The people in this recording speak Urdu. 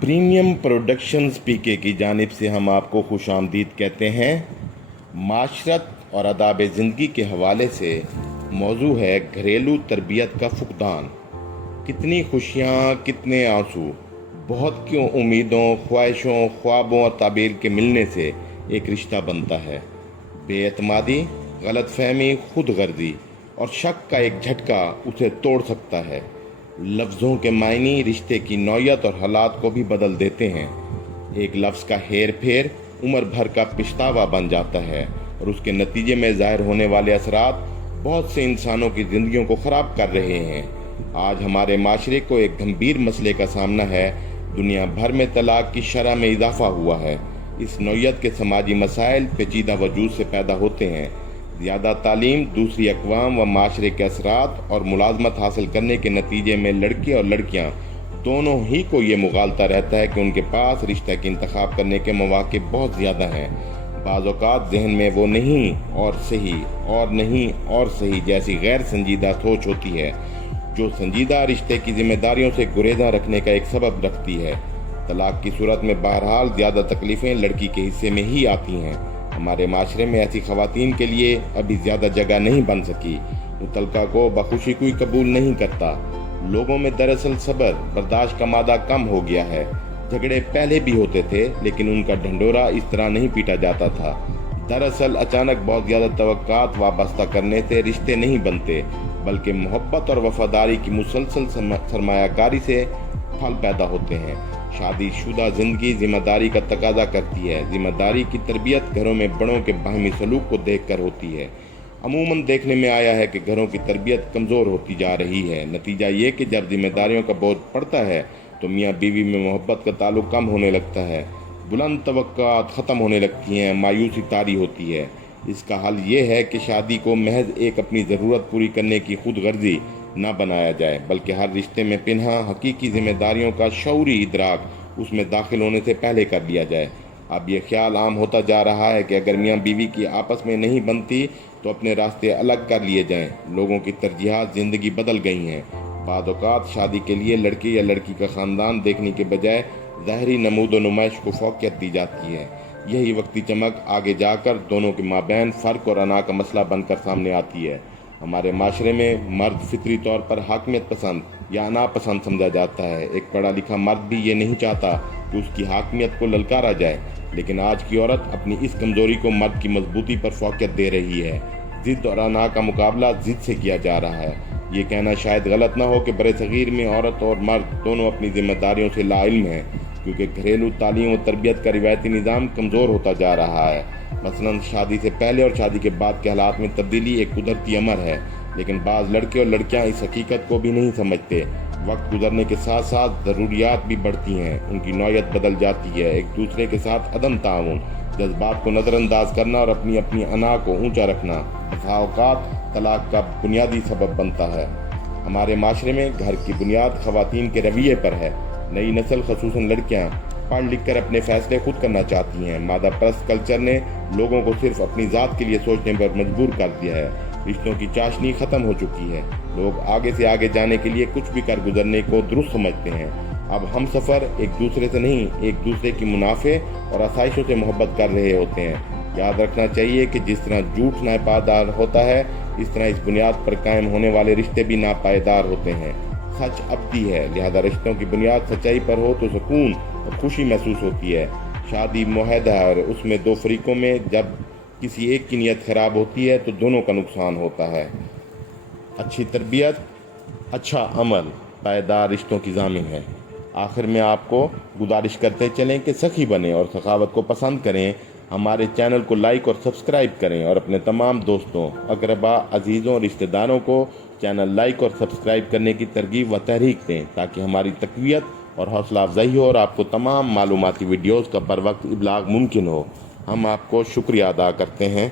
پریمیم پروڈکشنز پی کے کی جانب سے ہم آپ کو خوش آمدید کہتے ہیں۔ معاشرت اور آداب زندگی کے حوالے سے موضوع ہے گھریلو تربیت کا فقدان۔ کتنی خوشیاں، کتنے آنسو، بہت کیوں امیدوں، خواہشوں، خوابوں اور تعبیر کے ملنے سے ایک رشتہ بنتا ہے۔ بے اعتمادی، غلط فہمی، خود غرضی اور شک کا ایک جھٹکا اسے توڑ سکتا ہے۔ لفظوں کے معنی رشتے کی نوعیت اور حالات کو بھی بدل دیتے ہیں۔ ایک لفظ کا ہیر پھیر عمر بھر کا پچھتاوا بن جاتا ہے اور اس کے نتیجے میں ظاہر ہونے والے اثرات بہت سے انسانوں کی زندگیوں کو خراب کر رہے ہیں۔ آج ہمارے معاشرے کو ایک گمبھیر مسئلے کا سامنا ہے۔ دنیا بھر میں طلاق کی شرح میں اضافہ ہوا ہے۔ اس نوعیت کے سماجی مسائل پیچیدہ وجود سے پیدا ہوتے ہیں۔ زیادہ تعلیم، دوسری اقوام و معاشرے کے اثرات اور ملازمت حاصل کرنے کے نتیجے میں لڑکے اور لڑکیاں دونوں ہی کو یہ مغالطہ رہتا ہے کہ ان کے پاس رشتہ کی انتخاب کرنے کے مواقع بہت زیادہ ہیں۔ بعض اوقات ذہن میں وہ نہیں اور صحیح اور نہیں اور صحیح جیسی غیر سنجیدہ سوچ ہوتی ہے جو سنجیدہ رشتے کی ذمہ داریوں سے گریزاں رکھنے کا ایک سبب رکھتی ہے۔ طلاق کی صورت میں بہرحال زیادہ تکلیفیں لڑکی کے حصے میں ہی آتی ہیں۔ ہمارے معاشرے میں ایسی خواتین کے لیے ابھی زیادہ جگہ نہیں بن سکی۔ متعلقہ کو بخوشی کوئی قبول نہیں کرتا۔ لوگوں میں دراصل صبر برداشت کا مادہ کم ہو گیا ہے۔ جھگڑے پہلے بھی ہوتے تھے لیکن ان کا ڈھنڈورا اس طرح نہیں پیٹا جاتا تھا۔ دراصل اچانک بہت زیادہ توقعات وابستہ کرنے سے رشتے نہیں بنتے بلکہ محبت اور وفاداری کی مسلسل سرمایہ کاری سے پھل پیدا ہوتے ہیں۔ شادی شدہ زندگی ذمہ داری کا تقاضا کرتی ہے۔ ذمہ داری کی تربیت گھروں میں بڑوں کے باہمی سلوک کو دیکھ کر ہوتی ہے۔ عموماً دیکھنے میں آیا ہے کہ گھروں کی تربیت کمزور ہوتی جا رہی ہے۔ نتیجہ یہ کہ جب ذمہ داریوں کا بوجھ پڑتا ہے تو میاں بیوی میں محبت کا تعلق کم ہونے لگتا ہے، بلند توقعات ختم ہونے لگتی ہیں، مایوسی طاری ہوتی ہے۔ اس کا حل یہ ہے کہ شادی کو محض ایک اپنی ضرورت پوری کرنے کی خود غرضی نہ بنایا جائے بلکہ ہر رشتے میں پنہاں حقیقی ذمہ داریوں کا شعوری ادراک اس میں داخل ہونے سے پہلے کر لیا جائے۔ اب یہ خیال عام ہوتا جا رہا ہے کہ اگر میاں بیوی کی آپس میں نہیں بنتی تو اپنے راستے الگ کر لیے جائیں۔ لوگوں کی ترجیحات زندگی بدل گئی ہیں۔ بعض اوقات شادی کے لیے لڑکے یا لڑکی کا خاندان دیکھنے کے بجائے ظاہری نمود و نمائش کو فوقیت دی جاتی ہے۔ یہی وقتی چمک آگے جا کر دونوں کے مابین فرق اور انا کا مسئلہ بن کر سامنے آتی ہے۔ ہمارے معاشرے میں مرد فطری طور پر حاکمیت پسند یا انا پسند سمجھا جاتا ہے۔ ایک پڑھا لکھا مرد بھی یہ نہیں چاہتا کہ اس کی حاکمیت کو للکارا جائے، لیکن آج کی عورت اپنی اس کمزوری کو مرد کی مضبوطی پر فوقیت دے رہی ہے۔ ضد اور انا کا مقابلہ ضد سے کیا جا رہا ہے۔ یہ کہنا شاید غلط نہ ہو کہ برِ صغیر میں عورت اور مرد دونوں اپنی ذمہ داریوں سے لاعلم ہیں، کیونکہ گھریلو تعلیم و تربیت کا روایتی نظام کمزور ہوتا جا رہا ہے۔ مثلاً شادی سے پہلے اور شادی کے بعد کے حالات میں تبدیلی ایک قدرتی امر ہے، لیکن بعض لڑکے اور لڑکیاں اس حقیقت کو بھی نہیں سمجھتے۔ وقت گزرنے کے ساتھ ساتھ ضروریات بھی بڑھتی ہیں، ان کی نوعیت بدل جاتی ہے۔ ایک دوسرے کے ساتھ عدم تعاون، جذبات کو نظر انداز کرنا اور اپنی انا کو اونچا رکھنا بسا اوقات طلاق کا بنیادی سبب بنتا ہے۔ ہمارے معاشرے میں گھر کی بنیاد خواتین کے رویے پر ہے۔ نئی نسل خصوصاً لڑکیاں پڑھ لکھ کر اپنے فیصلے خود کرنا چاہتی ہیں۔ مادہ پرست کلچر نے لوگوں کو صرف اپنی ذات کے لیے سوچنے پر مجبور کر دیا ہے۔ رشتوں کی چاشنی ختم ہو چکی ہے۔ لوگ آگے سے آگے جانے کے لیے کچھ بھی کر گزرنے کو درست سمجھتے ہیں۔ اب ہم سفر ایک دوسرے سے نہیں، ایک دوسرے کی منافع اور آسائشوں سے محبت کر رہے ہوتے ہیں۔ یاد رکھنا چاہیے کہ جس طرح جھوٹ ناپائیدار ہوتا ہے، اس طرح اس بنیاد پر قائم ہونے والے رشتے بھی ناپائیدار ہوتے ہیں۔ سچ ابدی ہے، لہذا رشتوں کی بنیاد سچائی پر ہو تو سکون اور خوشی محسوس ہوتی ہے۔ شادی معاہدہ ہے اور اس میں دو فریقوں میں جب کسی ایک کی نیت خراب ہوتی ہے تو دونوں کا نقصان ہوتا ہے۔ اچھی تربیت، اچھا عمل پائیدار رشتوں کی ضامن ہے۔ آخر میں آپ کو گزارش کرتے چلیں کہ سخی بنیں اور سخاوت کو پسند کریں۔ ہمارے چینل کو لائک اور سبسکرائب کریں اور اپنے تمام دوستوں، اقربا، عزیزوں اور رشتہ داروں کو چینل لائک اور سبسکرائب کرنے کی ترغیب و تحریک دیں تاکہ ہماری تقویت اور حوصلہ افزائی ہو اور آپ کو تمام معلوماتی ویڈیوز کا بر وقت ابلاغ ممکن ہو۔ ہم آپ کو شکریہ ادا کرتے ہیں۔